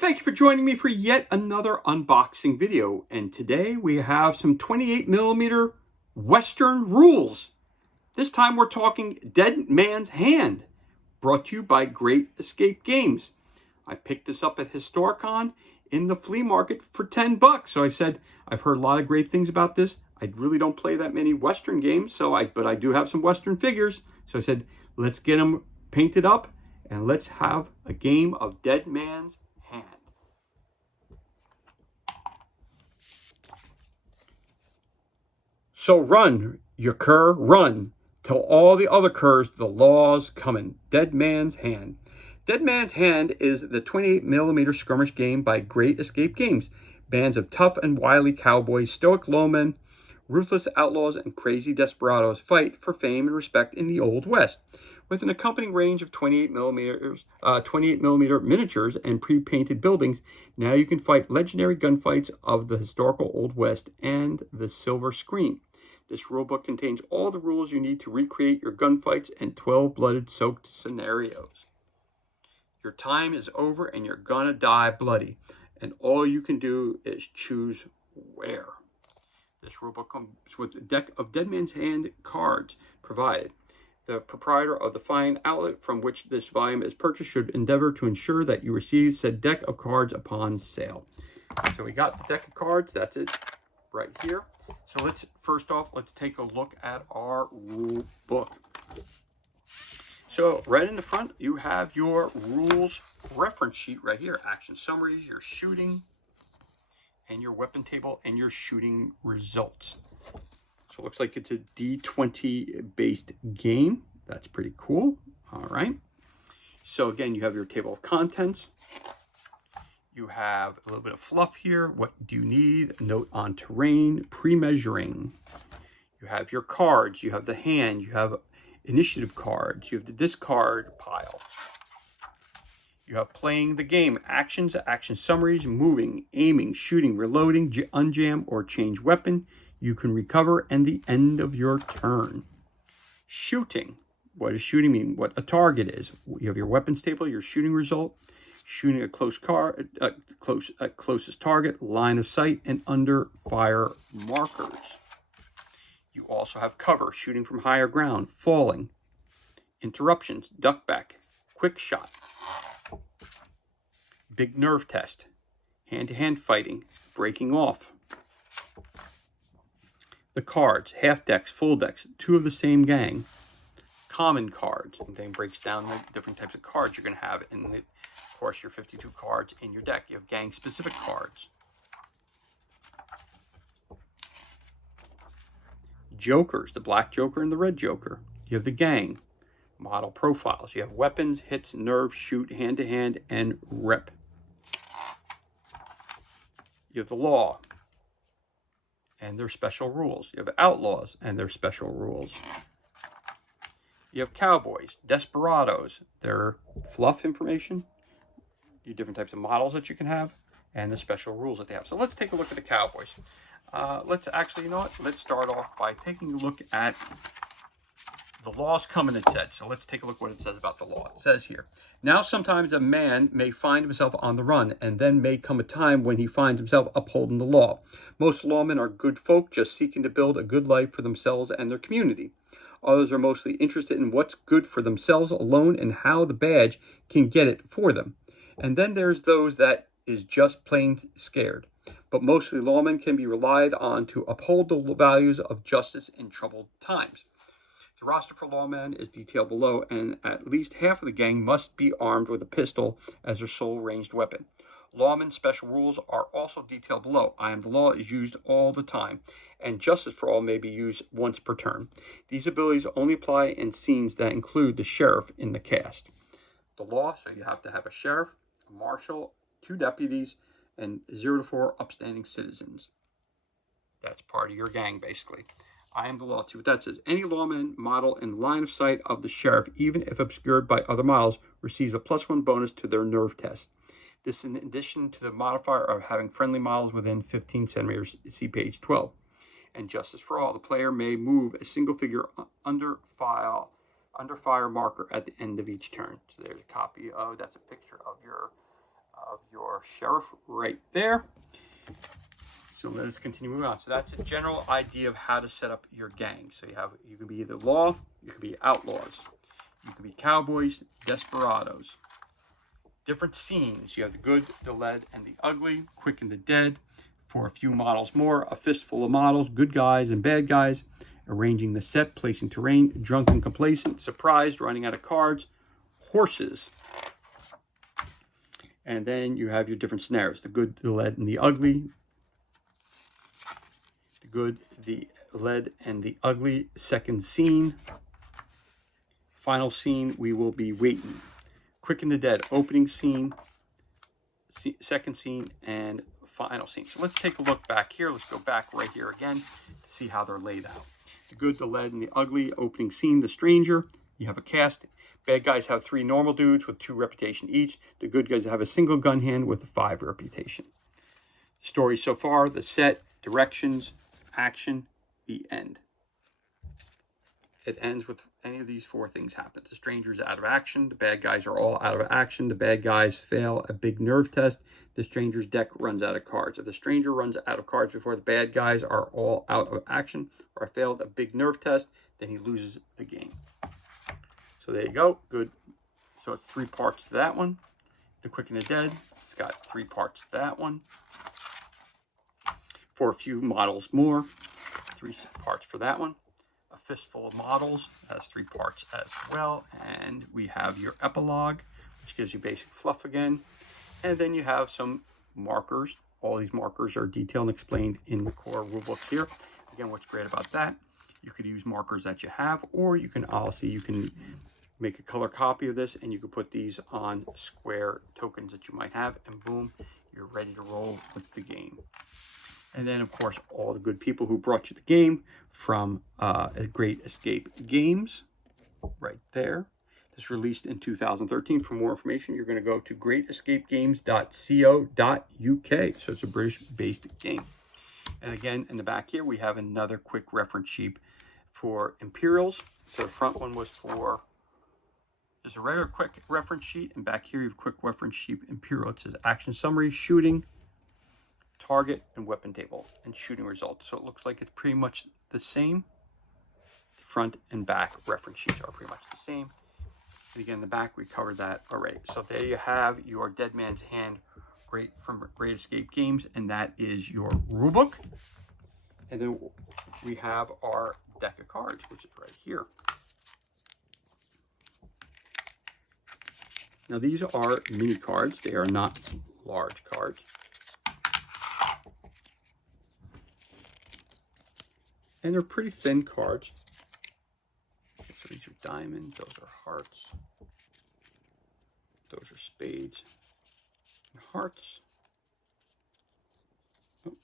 Thank you for joining me for yet another unboxing video. And today we have some 28mm Western rules. This time we're talking Dead Man's Hand, brought to you by Great Escape Games. I picked this up at Historicon in the flea market for 10 bucks. So I said, I've heard a lot of great things about this. I really don't play that many Western games, but I do have some Western figures. So I said, let's get them painted up and let's have a game of Dead Man's Hand. So run, your cur, run. Tell all the other curs the law's coming. Dead Man's Hand. Dead Man's Hand is the 28mm skirmish game by Great Escape Games. Bands of tough and wily cowboys, stoic lawmen, ruthless outlaws, and crazy desperados fight for fame and respect in the Old West. With an accompanying range of 28mm miniatures and pre-painted buildings, now you can fight legendary gunfights of the historical Old West and the silver screen. This rulebook contains all the rules you need to recreate your gunfights and 12 blood-soaked scenarios. Your time is over and you're gonna die bloody, and all you can do is choose where. This rulebook comes with a deck of Dead Man's Hand cards provided. The proprietor of the fine outlet from which this volume is purchased should endeavor to ensure that you receive said deck of cards upon sale. So we got the deck of cards, that's it right here. So let's take a look at our rule book. So right in the front, you have your rules reference sheet right here. Action summaries, your shooting, and your weapon table, and your shooting results. So it looks like it's a D20 based game. That's pretty cool. All right. So again, you have your table of contents. You have a little bit of fluff here. What do you need? Note on terrain, pre-measuring. You have your cards. You have the hand. You have initiative cards. You have the discard pile. You have playing the game, actions, action summaries, moving, aiming, shooting, reloading, unjam or change weapon. You can recover, and the end of your turn. Shooting. What does shooting mean? What a target is. You have your weapons table, your shooting result, shooting a closest target, line of sight, and under fire markers. You also have cover, shooting from higher ground, falling, interruptions, duck back, quick shot, big nerve test, hand-to-hand fighting, breaking off. The cards, half decks, full decks, two of the same gang, common cards, and then breaks down the different types of cards you're going to have in, of course, your 52 cards in your deck. You have gang-specific cards. Jokers, the black joker and the red joker. You have the gang, model profiles. You have weapons, hits, nerve, shoot, hand-to-hand, and rep. You have the law and their special rules. You have outlaws and their special rules. You have cowboys, desperados, their fluff information, your different types of models that you can have, and the special rules that they have. So let's take a look at the cowboys. Let's start off by taking a look at the law's coming, it said. So let's take a look what it says about the law. It says here, now sometimes a man may find himself on the run, and then may come a time when he finds himself upholding the law. Most lawmen are good folk just seeking to build a good life for themselves and their community. Others are mostly interested in what's good for themselves alone and how the badge can get it for them. And then there's those that is just plain scared. But mostly lawmen can be relied on to uphold the values of justice in troubled times. The roster for lawmen is detailed below, and at least half of the gang must be armed with a pistol as their sole ranged weapon. Lawmen's special rules are also detailed below. I am the law is used all the time, and justice for all may be used once per turn. These abilities only apply in scenes that include the sheriff in the cast. The law, so you have to have a sheriff, a marshal, 2 deputies, and 0 to 4 upstanding citizens. That's part of your gang, basically. I am the law. See what that says. Any lawman model in line of sight of the sheriff, even if obscured by other models, receives a +1 bonus to their nerve test. This in addition to the modifier of having friendly models within 15 centimeters, see page 12. And justice for all, the player may move a single figure under fire marker at the end of each turn. So there's a copy of, that's a picture of your our sheriff right there. So let us continue moving on. So that's a general idea of how to set up your gang. So you can be either law, you can be outlaws, you can be cowboys, desperados. Different scenes. You have the good, the lead, and the ugly, quick and the dead. For a few models more, a fistful of models, good guys and bad guys, arranging the set, placing terrain, drunk and complacent, surprised, running out of cards, horses. And then you have your different scenarios, the good, the lead, and the ugly. The good, the lead, and the ugly. Second scene. Final scene, we will be waiting. Quick and the dead, opening scene, second scene, and final scene. So let's take a look back here. Let's go back right here again to see how they're laid out. The good, the lead, and the ugly. Opening scene, the stranger. You have a cast. Bad guys have 3 normal dudes with 2 reputation each. The good guys have a single gun hand with a 5 reputation. Story so far, the set, directions, action, the end. It ends with any of these 4 things happens. The stranger's out of action. The bad guys are all out of action. The bad guys fail a big nerve test. The stranger's deck runs out of cards. If the stranger runs out of cards before the bad guys are all out of action or failed a big nerve test, then he loses the game. So there you go. Good. So it's 3 parts to that one. The quick and the dead. It's got 3 parts to that one. For a few models more. 3 parts for that one. A fistful of models has 3 parts as well. And we have your epilogue, which gives you basic fluff again. And then you have some markers. All these markers are detailed and explained in the core rulebook here. Again, what's great about that, you could use markers that you have, or you can make a color copy of this and you can put these on square tokens that you might have, and boom, you're ready to roll with the game. And then, of course, all the good people who brought you the game from Great Escape Games, right there. This released in 2013. For more information, you're going to go to greatescapegames.co.uk. So it's a British-based game. And again, in the back here, we have another quick reference sheet for Imperials. So the front one was for just a regular quick reference sheet. And back here, you have a quick reference sheet Imperial. It says action summary, shooting, target, and weapon table, and shooting results. So it looks like it's pretty much the same. The front and back reference sheets are pretty much the same. And again, in the back, we covered that already. So there you have your Dead Man's Hand from Great Escape Games, and that is your rulebook. And then we have our deck of cards, which is right here. Now these are mini cards. They are not large cards. And they're pretty thin cards. So these are diamonds, those are hearts, those are spades, and hearts. Oh,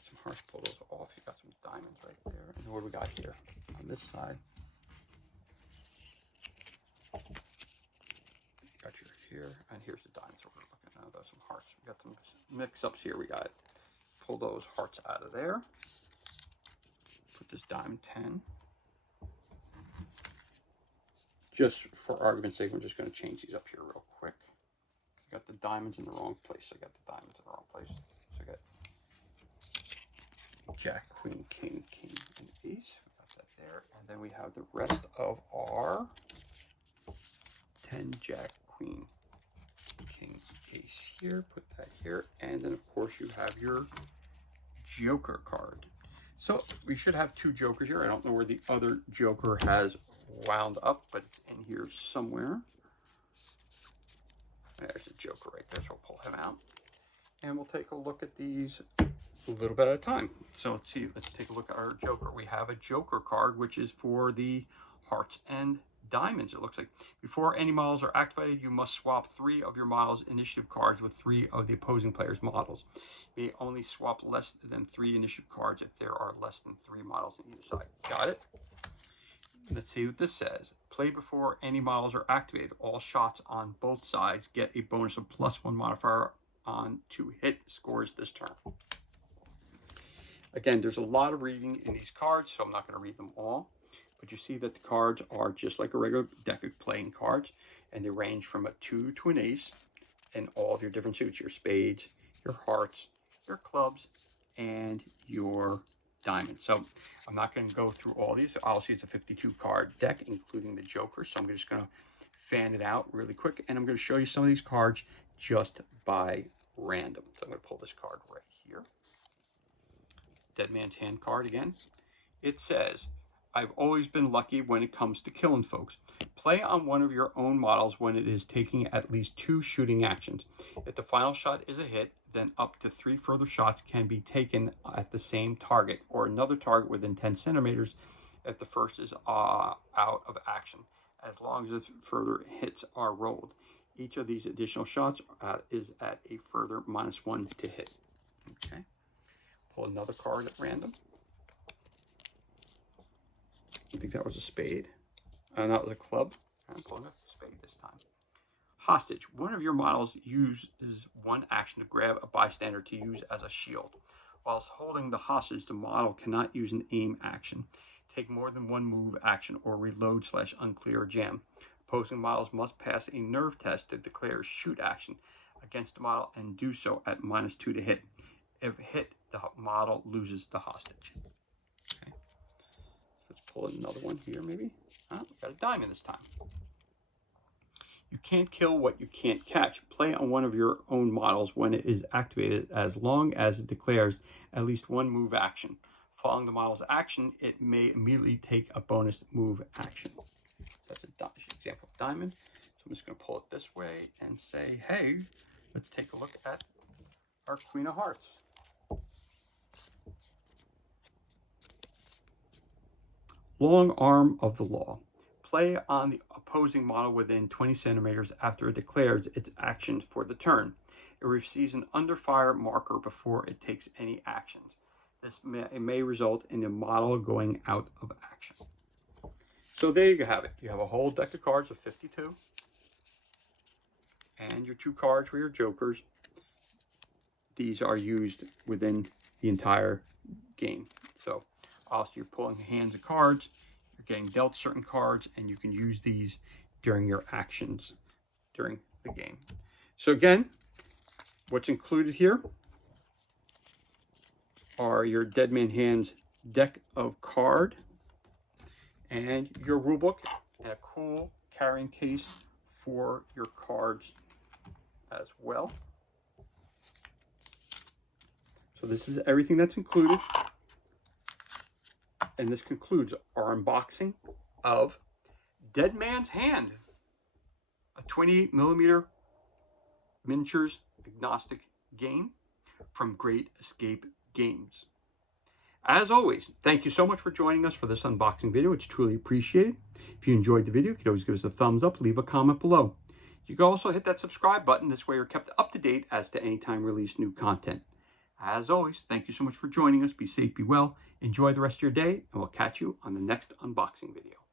some hearts, pull those off. You got some diamonds right there. And what do we got here on this side? Got your here, and here's the diamonds that we're looking at. There's some hearts. We got some mix-ups here. We got pull those hearts out of there. Put this diamond 10. Just for argument's sake, I'm just going to change these up here real quick. I got the diamonds in the wrong place. I got the diamonds in the wrong place. So I got Jack, Queen, King, King, and Ace. We got that there. And then we have the rest of our 10, Jack, Queen, King, Ace here. Put that here. And then, of course, you have your Joker card. So we should have 2 jokers here. I don't know where the other joker has wound up, but it's in here somewhere. There's a joker right there, so we'll pull him out. And we'll take a look at these a little bit at a time. So let's see, let's take a look at our joker. We have a joker card, which is for the hearts and diamonds, it looks like. Before any models are activated, you must swap 3 of your models' initiative cards with 3 of the opposing player's models. You may only swap less than 3 initiative cards if there are less than 3 models on either side. Got it? Let's see what this says. Play before any models are activated. All shots on both sides get a bonus of +1 modifier on to hit scores this turn. Again, there's a lot of reading in these cards, so I'm not going to read them all. But you see that the cards are just like a regular deck of playing cards, and they range from a 2 to an ace, in all of your different suits, your spades, your hearts, your clubs, and your diamonds. So I'm not going to go through all these. Obviously, it's a 52 card deck, including the Joker. So I'm just going to fan it out really quick, and I'm going to show you some of these cards just by random. So I'm going to pull this card right here. Dead Man's Hand card again. It says, I've always been lucky when it comes to killing folks. Play on one of your own models when it is taking at least 2 shooting actions. If the final shot is a hit, then up to 3 further shots can be taken at the same target or another target within 10 centimeters if the first is out of action, as long as further hits are rolled. Each of these additional shots is at a further -1 to hit. Okay. Pull another card at random. I think that was a spade. That was a club. I'm pulling a spade this time. Hostage. One of your models uses one action to grab a bystander to use as a shield. Whilst holding the hostage, the model cannot use an aim action, take more than one move action, or reload / unclear a jam. Opposing models must pass a nerve test to declare shoot action against the model and do so at -2 to hit. If hit, the model loses the hostage. Okay. So let's pull another one here maybe. Oh, we got a diamond this time. You can't kill what you can't catch. Play on one of your own models when it is activated as long as it declares at least one move action. Following the model's action, it may immediately take a bonus move action. That's an example of diamond. So I'm just going to pull it this way and say, hey, let's take a look at our Queen of Hearts. Long arm of the law. Play on the opposing model within 20 centimeters after it declares its action for the turn. It receives an under fire marker before it takes any actions. This may result in the model going out of action. So there you have it. You have a whole deck of cards of 52. And your 2 cards for your jokers. These are used within the entire game. So also you're pulling hands of cards. You're getting dealt certain cards, and you can use these during your actions during the game. So again, what's included here are your Dead Man Hands deck of card and your rulebook and a cool carrying case for your cards as well. So this is everything that's included. And this concludes our unboxing of Dead Man's Hand, a 28mm miniatures agnostic game from Great Escape Games. As always, thank you so much for joining us for this unboxing video. It's truly appreciated. If you enjoyed the video, you can always give us a thumbs up, leave a comment below. You can also hit that subscribe button. This way you're kept up to date as to any time we release new content. As always, thank you so much for joining us. Be safe, be well, enjoy the rest of your day, and we'll catch you on the next unboxing video.